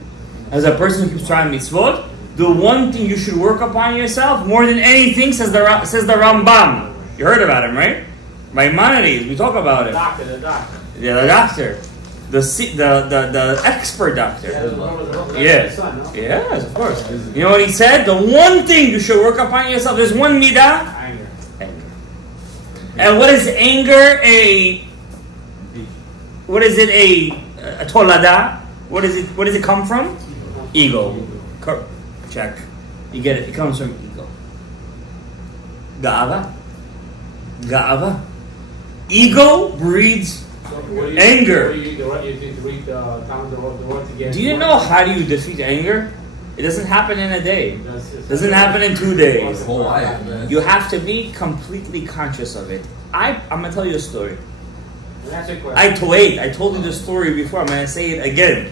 as a person who keeps trying mitzvot, the one thing you should work upon yourself more than anything, says the Rambam. You heard about him, right? Maimonides, we talk about him. The doctor. Yeah, the doctor. the expert doctor. Yeah. Yes, of course. You know what he said? The one thing you should work upon yourself. There's one midah. Anger. Anger. And what is anger? What is it? A tolada? What is it? Where does it come from? Ego. Check. You get it. It comes from ego. Ga'ava. Ga'ava. Ego breeds anger. Do you know how do you defeat anger? It doesn't happen in a day. It doesn't happen in 2 days. Whole life, man. You have to be completely conscious of it. I'm gonna tell you a story. I told you the story before. I'm gonna say it again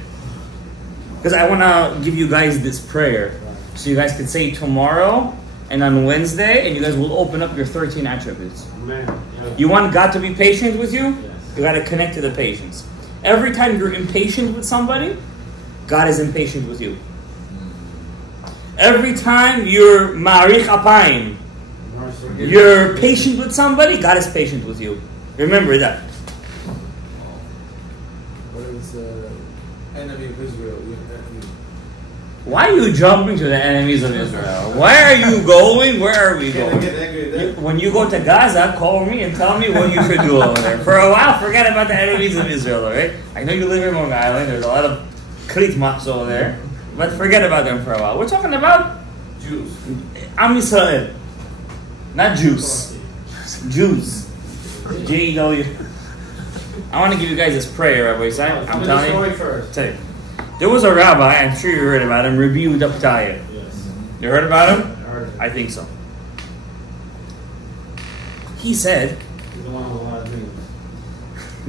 because I wanna give you guys this prayer so you guys can say tomorrow and on Wednesday, and you guys will open up your 13 attributes. You want God to be patient with you? You got to connect to the patience. Every time you're impatient with somebody, God is impatient with you. Every time you're ma'arich apayim, you're patient with somebody, God is patient with you. Remember that. What is enemy of Israel? Why are you jumping to the enemies of Israel? Where are you going? Where are we Can I going? get angry there? When you go to Gaza, call me and tell me what you should do over there. For a while, forget about the enemies of Israel, alright? I know you live in Long Island, there's a lot of Kritmas over there, but forget about them for a while. We're talking about Jews. Am Yisrael, not Jews. Jews. J-E-W. I want to give you guys this prayer, Rabbi Isai. I'm telling you. First. Tell you. There was a rabbi, I'm sure you heard about him, Rabbi Yehuda Ptaya. Yes. You heard about him? I heard it. I think so. He said, He's the one with a lot of dreams.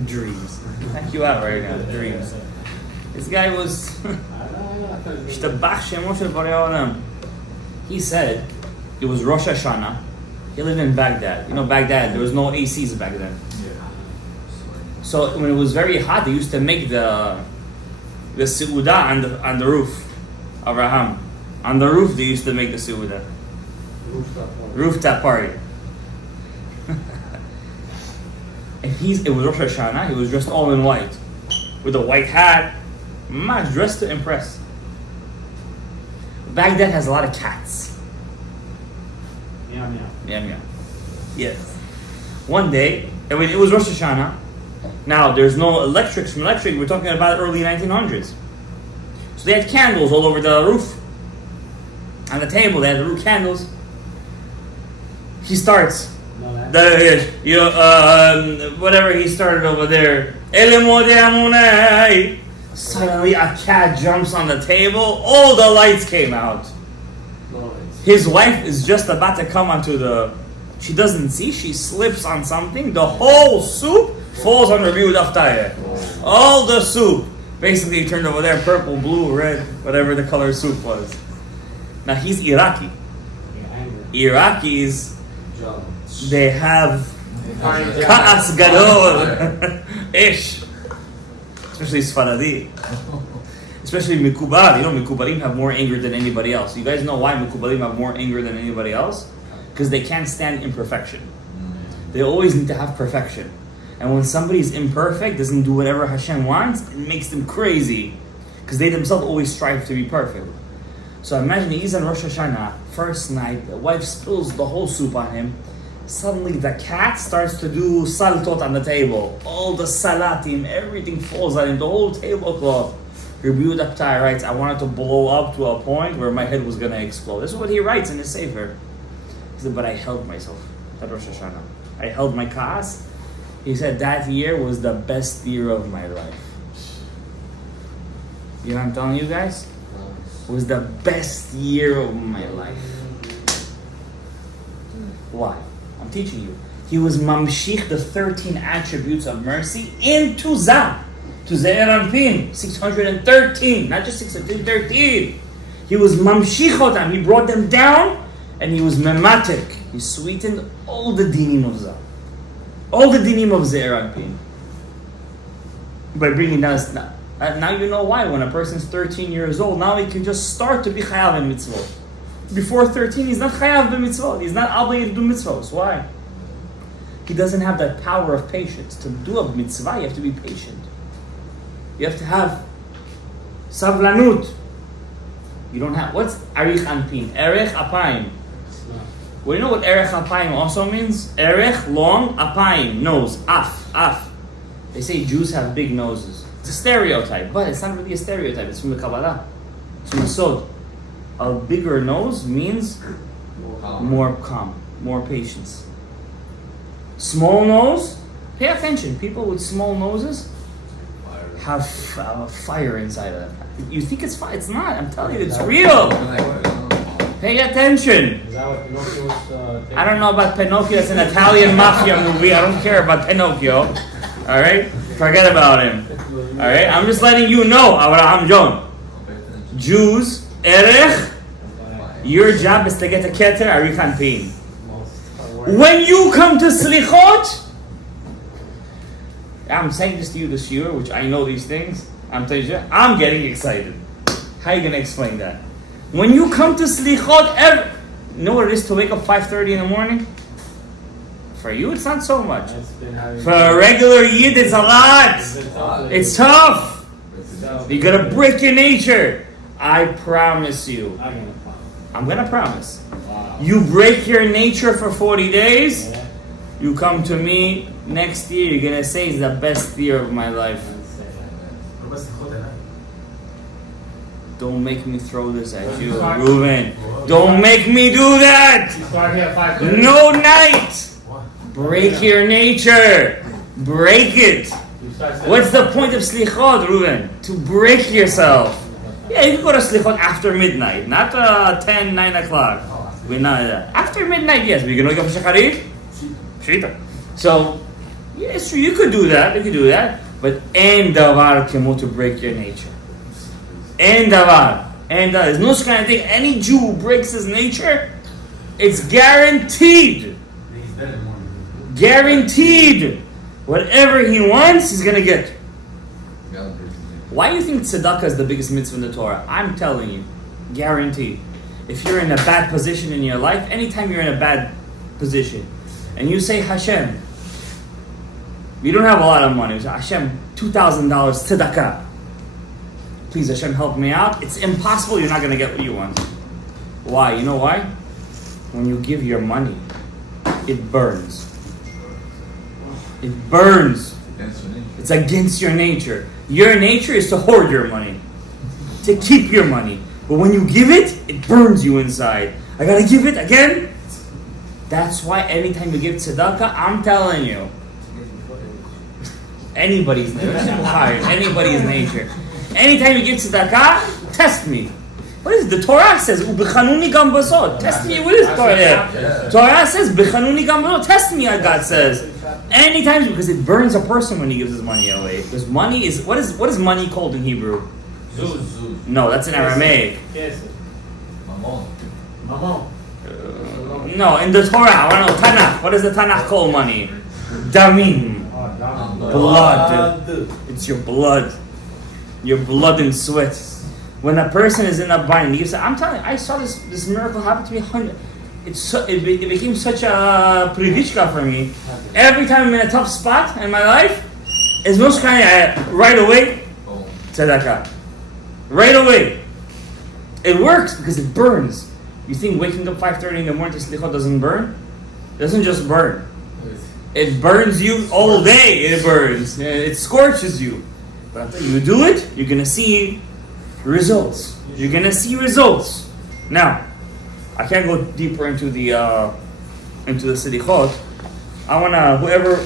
dreams. Thank you out right now, dreams. This guy was, Shtabach Shemo Shel Borei Olam. He said, it was Rosh Hashanah. He lived in Baghdad. You know Baghdad, there was no ACs back then. So when it was very hot, they used to make the seudah on the roof of Raham. On the roof, they used to make the seudah. Rooftop party. And it was Rosh Hashanah. He was dressed all in white, with a white hat, much dressed to impress. Baghdad has a lot of cats. Meow, meow. Yeah, yeah. Yes. One day, it was Rosh Hashanah. Now, there's no electrics from electric. We're talking about early 1900s. So they had candles all over the roof. On the table, they had the roof candles. He starts. No, that. Whatever he started over there. Suddenly, a cat jumps on the table. All the lights came out. His wife is just about to come onto the... She doesn't see. She slips on something. The whole soup falls on Rabbi Yehuda Ptaya. All the soup. Basically, he turned over there, purple, blue, red, whatever the color soup was. Now, he's Iraqi. Iraqis, they have ka'as gadol. Ish. Especially Sfaradi. Especially Mikubal. You know, Mikubalim have more anger than anybody else. You guys know why Mikubalim have more anger than anybody else? Because they can't stand imperfection. They always need to have perfection. And when somebody's imperfect, doesn't do whatever Hashem wants, it makes them crazy. Because they themselves always strive to be perfect. So imagine he's on Rosh Hashanah, first night, the wife spills the whole soup on him. Suddenly the cat starts to do saltot on the table. All the salatim, everything falls on him, the whole tablecloth. Rabbi Yehuda Ptaya writes, I wanted to blow up to a point where my head was going to explode. This is what he writes in his Sefer. He said, but I held myself at Rosh Hashanah. I held my ka'as. He said, that year was the best year of my life. You know what I'm telling you guys? It was the best year of my life. Why? I'm teaching you. He was mamshich the 13 attributes of mercy in Tuzah. Tuzah Anpin, 613. Not just 613. He was mamshichotam. He brought them down and he was mematik. He sweetened all the dinim of Zah. All the dinim of Ze'er Anpin. By bringing down... Now you know why. When a person's 13 years old, now he can just start to be chayav in mitzvot. Before 13, he's not chayav in mitzvot. He's not obligated to do mitzvot. Why? He doesn't have that power of patience. To do a mitzvah, you have to be patient. You have to have savlanut. You don't have, what's arich anpin? Erech apayim. Well, you know what erech apayim also means? Erech, long, apayim, nose, af. They say Jews have big noses. It's a stereotype, but it's not really a stereotype. It's from the Kabbalah. It's from the Sod. A bigger nose means more calm, more patience. Small nose, pay attention. People with small noses have fire inside of them. You think it's fire? It's not. I'm telling you, it's real. Pay attention. Is that what Pinocchio was? I don't know about Pinocchio. It's an Italian mafia movie. I don't care about Pinocchio. All right? Forget about him. All right? I'm just letting you know, Avraham John. Jews, Erech, your job is to get a Keter Arichan Pin. When you come to Slichot, I'm saying this to you this year, which I know these things. I'm telling you, I'm getting excited. How are you going to explain that? When you come to Slichot, you know what it is to wake up 5:30 in the morning? For you, it's not so much. For a regular Yid, it's a lot. It's tough. You got to break your nature. I promise you. I'm going to promise. You break your nature for 40 days, you come to me next year, you're going to say it's the best year of my life. Don't make me throw this at you, Reuven. Don't make me do that. No night. Break your nature. Break it. What's the point of Slichot, Reuven? To break yourself. Yeah, you can go to Slichot after midnight, not 10, 9 o'clock. We're not after midnight, yes. We're going to wake up for Shacharit. Shita. So, yes, you could do that. You could do that. But en davar kemo to break your nature. En davar. And there's no kind of thing. Any Jew who breaks his nature, it's guaranteed. Guaranteed. Whatever he wants, he's going to get. Why do you think tzedakah is the biggest mitzvah in the Torah? I'm telling you. Guaranteed. If you're in a bad position in your life, anytime you're in a bad position, and you say, Hashem, we don't have a lot of money. You say, Hashem, $2,000 tzedakah. Please, Hashem, help me out. It's impossible. You're not going to get what you want. Why? You know why? When you give your money, it burns. It burns. It's against your nature. Your nature is to hoard your money, to keep your money. But when you give it, it burns you inside. I gotta give it again? That's why anytime you give tzedakah, I'm telling you, anybody's nature, anybody's nature. Anytime you give tzedakah, test me. What is it? The Torah says, "Ubechanuni gam basod." Test me. What is Torah? Torah says, "Bechanuni gam basod." Test me, God says. Anytime, because it burns a person when he gives his money away. Because money is what is money called in Hebrew? Zuz. No, that's in Aramaic. Mamon. No, in the Torah, I want to know Tanakh. What does the Tanakh call money? Damim. Blood. It's your blood. Your blood and sweat. When a person is in a bind, you say, I'm telling you, I saw this miracle happen to me. It became such a privichka for me. Every time I'm in a tough spot in my life, it's most kind of right away, tzedakah. Right away. It works because it burns. You think waking up 5:30 in the morning to slichot doesn't burn? It doesn't just burn. It burns you all day. It burns. It scorches you. But until you do it, you're going to see results. You're going to see results. Now, I can't go deeper into the SLICHOT. I want to, whoever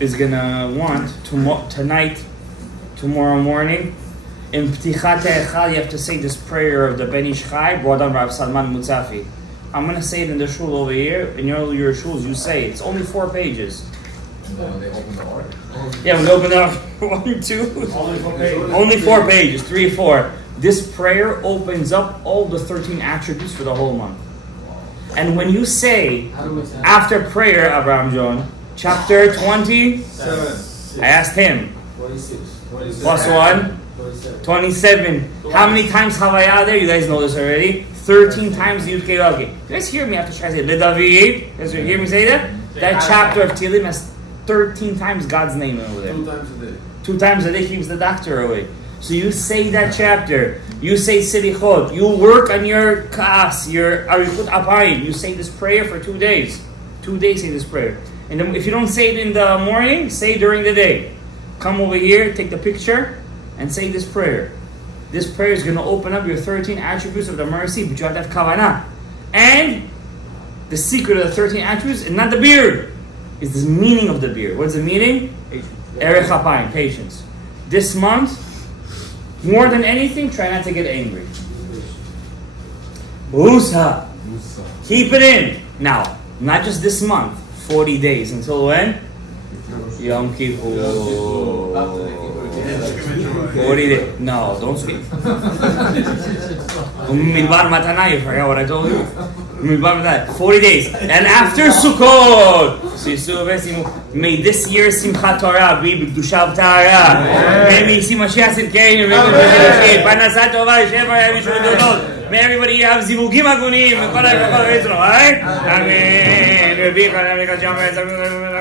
is going to want, tonight, tomorrow morning, in Ptichat Echal, you have to say this prayer of the Ben Ish Chai, brought on Rav Salman Mutzafi. I'm going to say it in the shul over here. In your shuls, you say it. It's only 4 pages. When they open the order? Yeah, when they open up 1, 2. Only 4 pages. Only 4 pages, 3, 4. This prayer opens up all the 13 attributes for the whole month. And when you say, after prayer, Abraham John, chapter 20, I asked him, 26. plus 1, 27. How many times Havaya there? You guys know this already. 13 times Yud Kei Vav Kei. You guys hear me after trying to say Le David? You guys hear me say that? That chapter of Tehillim has 13 times God's name over there. 2 times a day. 2 times a day keeps the doctor away. So you say that chapter, you say SLICHOT, you work on your kas, your arikut apayim, you say this prayer for 2 days. 2 days say this prayer. And then if you don't say it in the morning, say it during the day. Come over here, take the picture, and say this prayer. This prayer is going to open up your 13 attributes of the mercy, but you have to have kavanah. And the secret of the 13 attributes is not the beard, it's the meaning of the beard. What's the meaning? Erech apayim, patience. This month, more than anything, try not to get angry. Usa. Keep it in. Now, not just this month, 40 days. Until when? Yom Kippur. 40 days. No, don't speak. Milbar Matana, you forgot what I told you. 40 days. And after Sukkot, may this year Simchat Torah be B'Kedusha V'Tahara. May we see Mashiach Tzidkeinu, Parnasat Tova, Shefa Yavishudonot. May everybody here have Zivugim Agunim, Amen.